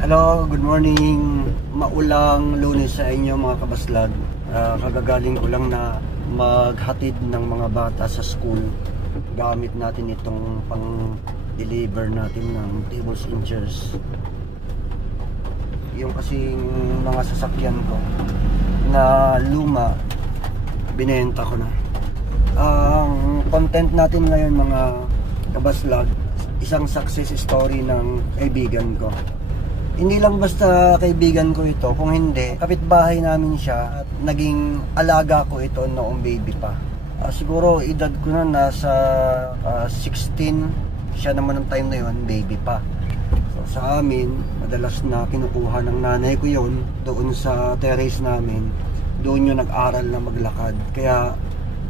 Hello, good morning. Maulang Lunes sa inyo mga kabaslag. Kagagaling ko lang na maghatid ng mga bata sa school. Gamit natin itong pang-deliver natin ng tables and chairs. Yung kasing mga sasakyan ko na luma, binenta ko na. Ang content natin ngayon mga kabaslag, isang success story ng kaibigan ko. Hindi lang basta kaibigan ko ito, kung hindi, kapitbahay namin siya at naging alaga ko ito noong baby pa. Siguro edad ko na nasa 16, siya naman ng time na yun, baby pa. So, sa amin, madalas na kinukuha ng nanay ko yun, doon sa terrace namin, doon yung nag-aral na maglakad. Kaya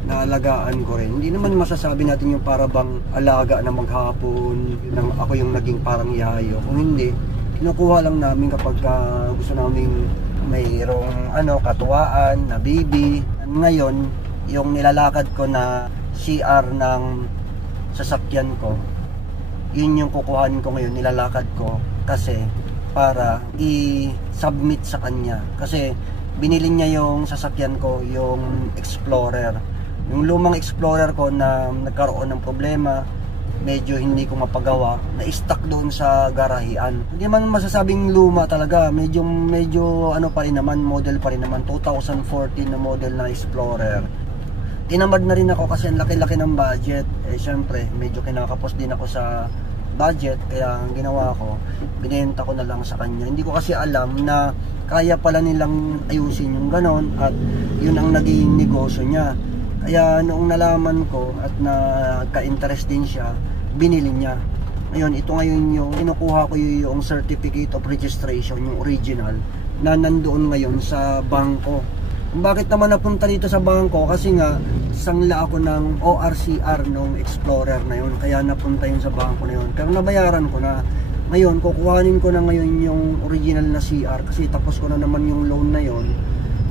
naalagaan ko rin. Hindi naman masasabi natin yung para bang alaga na maghapon, ako yung naging parang yayo. Kung hindi, kinukuha lang namin kapag gusto namin mayroong katuwaan na baby. Ngayon, yung nilalakad ko na CR ng sasakyan ko, yun yung kukuhanin ko ngayon, nilalakad ko kasi para i-submit sa kanya. Kasi binili niya yung sasakyan ko, yung Explorer. Yung lumang Explorer ko na nagkaroon ng problema, medyo hindi ko mapagawa, na-stuck doon sa garahian. Hindi man masasabing luma talaga, medyo pa rin naman, model pa rin naman, 2014 na model na Explorer. Tinamad na rin ako kasi ang laki-laki ng budget. Syempre, medyo kinakapos din ako sa budget, kaya ang ginawa ko, binenta ko na lang sa kanya. Hindi ko kasi alam na kaya pala nilang ayusin yung ganon at yun ang naging negosyo niya. Kaya noong nalaman ko at nagka-interest din siya, binili niya. Ngayon, ito ngayon yung kinukuha ko yung certificate of registration, yung original, na nandoon ngayon sa bangko. Bakit naman napunta dito sa bangko? Kasi nga, sangla ako ng ORCR nung Explorer na yun. Kaya napunta yun sa bangko na yun. Pero nabayaran ko na. Ngayon, kukuhanin ko na ngayon yung original na CR kasi tapos ko na naman yung loan na yun.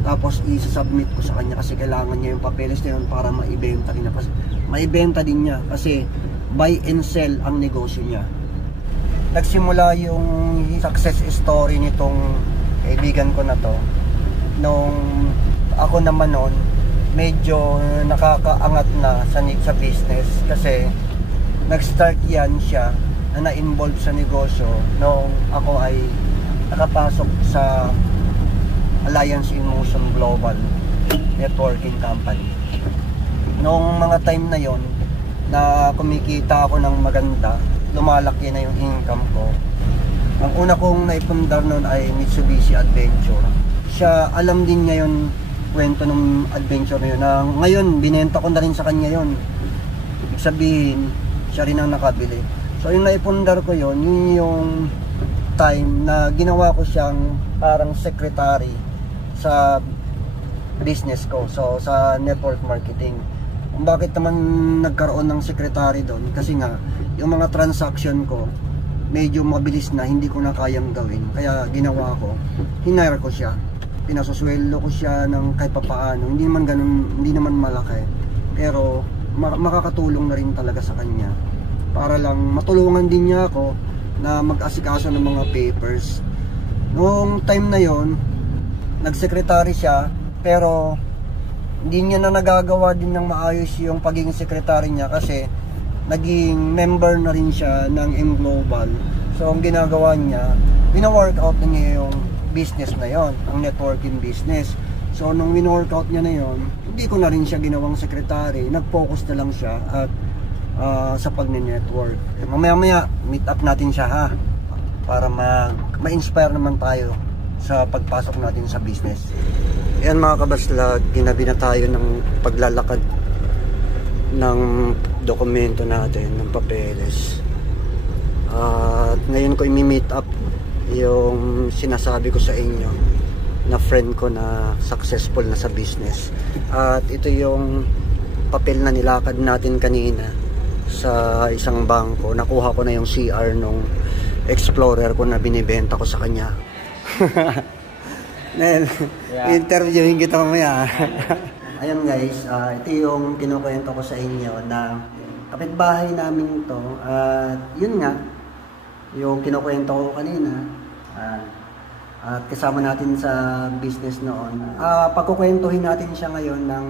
Tapos i-submit ko sa kanya kasi kailangan niya yung papeles na yun para maibenta din niya. Maibenta din niya kasi buy and sell ang negosyo niya. Nagsimula yung success story nitong kaibigan ko na to nung ako naman noon medyo nakakaangat na sa business kasi nag-start yan siya na na-involve sa negosyo nung ako ay nakapasok sa Alliance in Motion Global Networking Company. Noong mga time na yon na kumikita ako ng maganda, lumalaki na yung income ko. Ang una kong naipundar noon ay Mitsubishi Adventure. Siya, alam din niya yung kwento ng adventure na yun. Na ngayon, binenta ko na rin sa kanya yon. Ibig sabihin, siya rin ang nakabili. So yung naipundar ko yon, yun yung time na ginawa ko siyang parang secretary sa business ko, so sa network marketing. Bakit naman nagkaroon ng secretary doon? Kasi nga yung mga transaction ko medyo mabilis na, hindi ko na kayang gawin, kaya ginawa ko, hinire ko siya, pinasusweldo ko siya ng kahit papaano, hindi naman ganun, hindi naman malaki, pero makakatulong na rin talaga sa kanya para lang matulungan din niya ako na mag-asikaso ng mga papers. Noong time na yon, nagsekretary siya, pero hindi niya na nagagawa din ng maayos yung pagiging sekretary niya kasi naging member na rin siya ng M Global. So ang ginagawa niya, wina-workout na niya yung business na yon, ang networking business. So nung wina-workout niya na yon, hindi ko na rin siya ginawang sekretary, nag-focus na lang siya at sa pag-network. Mamaya meet up natin siya ha, para ma-inspire naman tayo sa pagpasok natin sa business. Yan mga kabaslag, ginabi na tayo ng paglalakad ng dokumento natin, ng papeles. At ngayon ko i-meet up yung sinasabi ko sa inyo na friend ko na successful na sa business. At ito yung papel na nilakad natin kanina sa isang bangko. Nakuha ko na yung CR nung Explorer ko na binibenta ko sa kanya. Nel, interviewin kita mamaya. Ayun guys, ito yung kinukwento ko sa inyo na kapitbahay namin to. At yun nga, yung kinukwento ko kanina, At kasama natin sa business noon. Pagkukwentuhin natin siya ngayon ng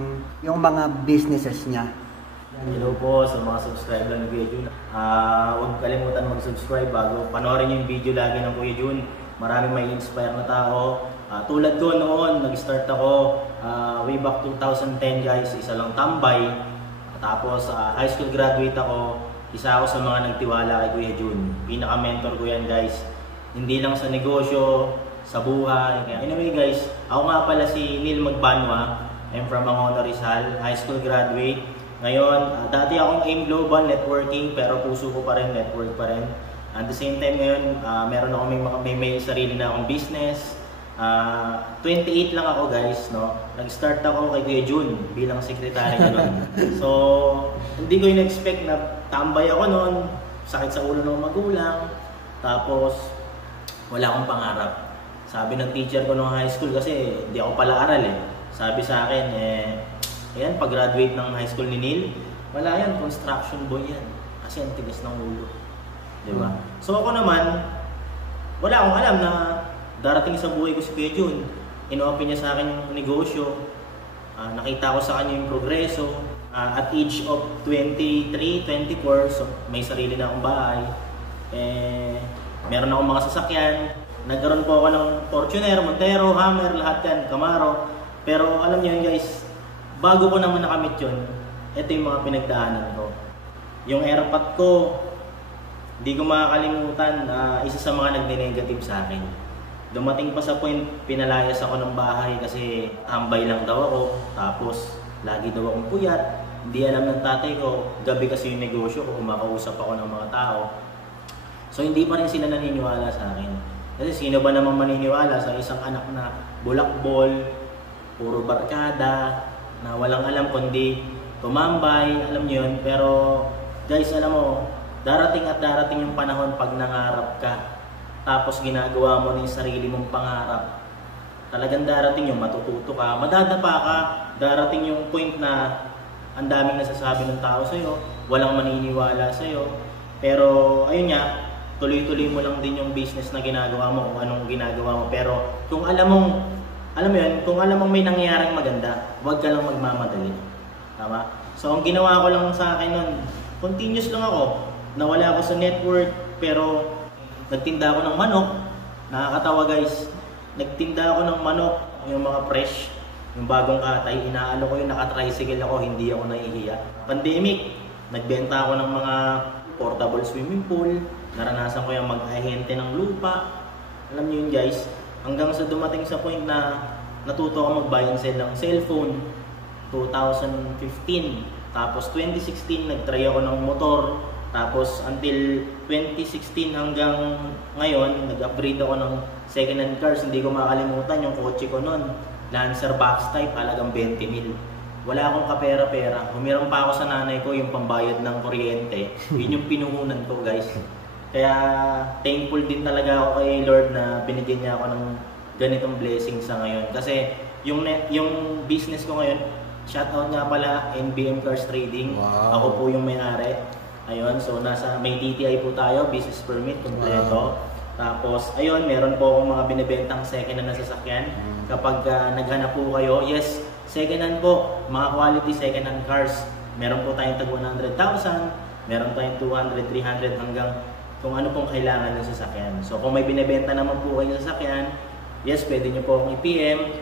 yung mga businesses niya. Hello po sa mga subscriber ng Kuya Jun. Huwag kalimutan mag-subscribe bago panoorin yung video lagi ng Kuya Jun. Maraming may inspire na tao. Tulad ko noon, nag-start ako way back 2010 guys, isa lang tambay. Tapos high school graduate ako, isa ako sa mga nagtiwala kay Kuya Jun. Pinaka-mentor ko yan guys. Hindi lang sa negosyo, sa buhay. Anyway guys, ako nga pala si Neil Magbanwa. I'm from Mangono Rizal, high school graduate. Ngayon, dati akong AIM Global Networking pero puso ko pa rin, network pa rin. At the same time ngayon, meron ako may sarili na akong business. 28 lang ako guys, no? Nag-start ako kay Kuya Jun bilang sekretary noon. So, hindi ko in-expect na tambay ako noon, sakit sa ulo ng magulang, tapos wala akong pangarap. Sabi ng teacher ko nung high school kasi hindi ako pala aral eh. Sabi sa akin ayan, pag-graduate ng high school ni Neil, wala yan, construction boy yan. Kasi ang tigas ng ulo. Diba? So ako naman, wala akong alam na darating sa buhay ko si Kuya Jun. In-open niya sa akin yung negosyo. Nakita ko sa kanya yung progreso. At age of 23, 24, so may sarili na akong bahay. Meron akong mga sasakyan. Nagkaroon po ako ng Fortuner, Montero, Hammer, lahat yan, Camaro. Pero alam niyo yun guys, bago ko naman nakamit yun, ito yung mga pinagdaanan ko. Yung airpot ko, hindi ko makakalimutan na isa sa mga nagne-negative sa akin. Dumating pa sa point, pinalayas ako ng bahay kasi tambay lang daw ako. Tapos, lagi daw akong puyat. Hindi alam ng tatay ko, gabi kasi yung negosyo ko, kumakausap ako ng mga tao. So, hindi pa rin sila naniniwala sa akin. Kasi sino ba namang maniniwala sa isang anak na bulakbol, puro barkada, na walang alam kundi tumambay, alam niyo yun. Pero guys, alam mo, darating at darating yung panahon pag nangarap ka, tapos ginagawa mo na yung sarili mong pangarap. Talagang darating yung matututo ka, madadapa ka, darating yung point na ang daming nasasabi ng tao sa'yo, walang maniniwala sa'yo. Pero ayun nga, tuloy-tuloy mo lang din yung business na ginagawa mo kung anong ginagawa mo. Pero kung alam mo yun, kung alam mong may nangyaring maganda, huwag ka lang magmamadali. Tama? So ang ginawa ko lang sa akin nun, continuous lang ako. Nawala ako sa network, pero nagtinda ako ng manok. Nakakatawa guys. Nagtinda ako ng manok, yung mga fresh, yung bagong katay. Inaalo ko yung naka-tricycle ako, hindi ako nahihiya. Pandemic, nagbenta ako ng mga portable swimming pool. Naranasan ko yung mag-ahente ng lupa. Alam niyo yun guys, hanggang sa dumating sa point na natuto ako mag-buy and sell ng cellphone. 2015. Tapos 2016 nag-try ako ng motor. Tapos until 2016 hanggang ngayon, nag-upgrade ako ng second-hand cars. Hindi ko makalimutan yung kotse ko noon. Lancer box type, halagang 20 mil. Wala akong kapera-pera. Humiram pa ako sa nanay ko yung pambayad ng kuryente. Yun yung pinuhunan ko guys. Kaya thankful din talaga ako kay Lord na binigyan niya ako ng ganitong blessing sa ngayon. Kasi yung business ko ngayon, shoutout nga pala, NBM Cars Trading. Wow. Ako po yung may-ari. Ayun, so may TTI po tayo, business permit, kompleto. Wow. Tapos, ayun, meron po akong mga binibentang second-hand na sasakyan. Kapag naghanap po kayo, yes, second-hand po, mga quality second-hand cars. Meron po tayong tag 100,000, meron tayong 200, 300 hanggang kung ano pong kailangan ng sasakyan. So kung may binibenta naman po kayo ng sasakyan, yes, pwede nyo po akong i-PM,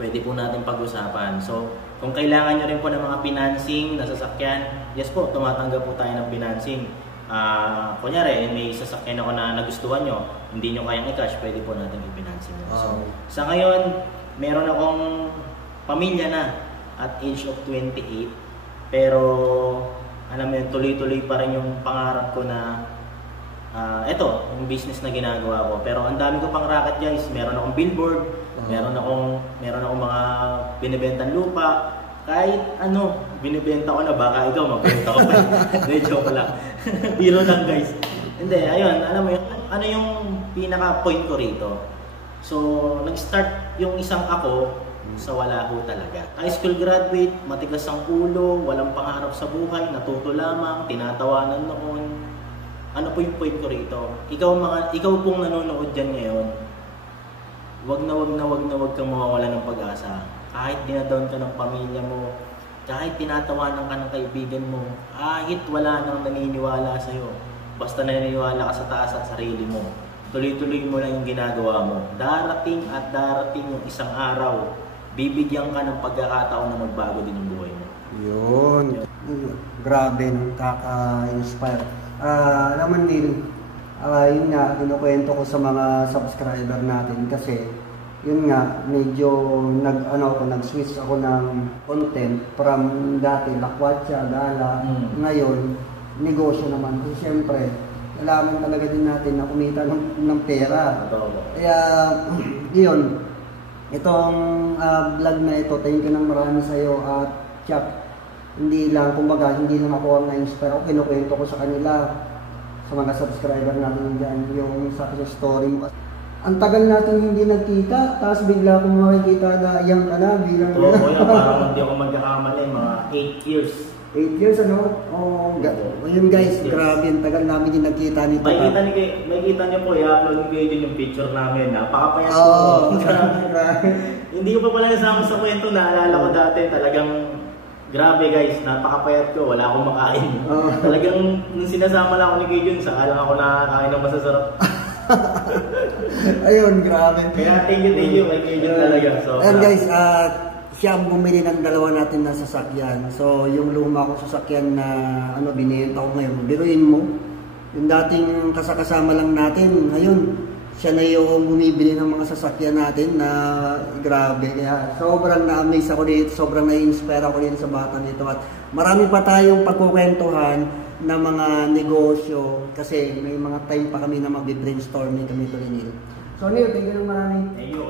pwede po natin pag-usapan. So kung kailangan nyo rin po ng mga financing na sasakyan, yes po, tumatanggap po tayo ng financing. Kunyari, may sasakyan ako na nagustuhan nyo, hindi nyo kayang i-cash, pwede po natin i-financing. So sa ngayon, meron akong pamilya na at age of 28, pero alam mo yun, tuloy-tuloy pa rin yung pangarap ko na ito, yung business na ginagawa ko. Pero ang dami ko pang racket guys. Meron akong billboard, meron akong mga binibentang lupa. Kahit ano, binibenta ko na, baka ikaw magbenta ko pa. Hindi, joke lang. Biro lang guys. Hindi, ayun, alam mo yun, ano yung pinaka point ko rito. So, nag-start yung isang ako sa wala ho talaga. High school graduate, matigas ang ulo, walang pangarap sa buhay, natuto lamang, tinatawanan noon. ano po yung point ko rito? Ikaw pong nanonood dyan ngayon, wag na wag kang mawawala ng pag-asa. Kahit dinadown ka ng pamilya mo, kahit tinatawanan ka ng kaibigan mo, kahit wala nang naniniwala sa'yo, basta naniniwala ka sa taas at sarili mo, tuloy-tuloy mo lang yung ginagawa mo. Darating at darating yung isang araw, bibigyan ka ng pagkakataon na magbago din ang buhay mo. Yun. Grabe, kaka-inspire. Naman din, yun nga, kinukwento ko sa mga subscriber natin kasi yun nga, medyo nag-switch ako ng content from dati, lakwatsa, gala, ngayon, negosyo naman. Kasi siyempre, alaman talaga din natin na kumita ng pera. Kaya, yun, itong vlog na ito, thank you ng marami sa'yo at Chap, hindi lang ako ang na-inspire ako, kinukwento ko sa kanila, sa mga subscriber natin dyan, yung success story mo. Ang tagal natin hindi nagkita, tapos bigla kong makikita na iyang ka na, bilang oo, kuya, parang hindi ako magkakamali, mga 8 years. 8 years, ano? Yun guys, grabe, ang tagal namin din nagkita nito. Makikita niyo po, i-upload ko yun yung picture namin, napakapayat ko. Hindi ko pa pala nasama sa kwento, naalala ko dati, talagang grabe guys, napakapayat ko, wala akong makain. Talagang nung sinasama lang ako ni Gideon, saka lang ako nakakain ng masasarap. Ayun, grabe. Kaya thank you kay Gideon talaga. So, and guys, siya ang bumili ng dalawa natin na sasakyan. So, yung luma ko sasakyan na binenta ko ngayon, biruin mo, yung dating kasama lang natin, ngayon, siya na yung bumibili ng mga sasakyan natin na grabe. Kaya sobrang na-amaze ako dito, sobrang na-inspire ako dito sa bata nito. At marami pa tayong pagkukwentuhan na mga negosyo kasi may mga time pa kami na mag-brainstorming kami ito rin. So, Neil, thank you ng marami. Thank you.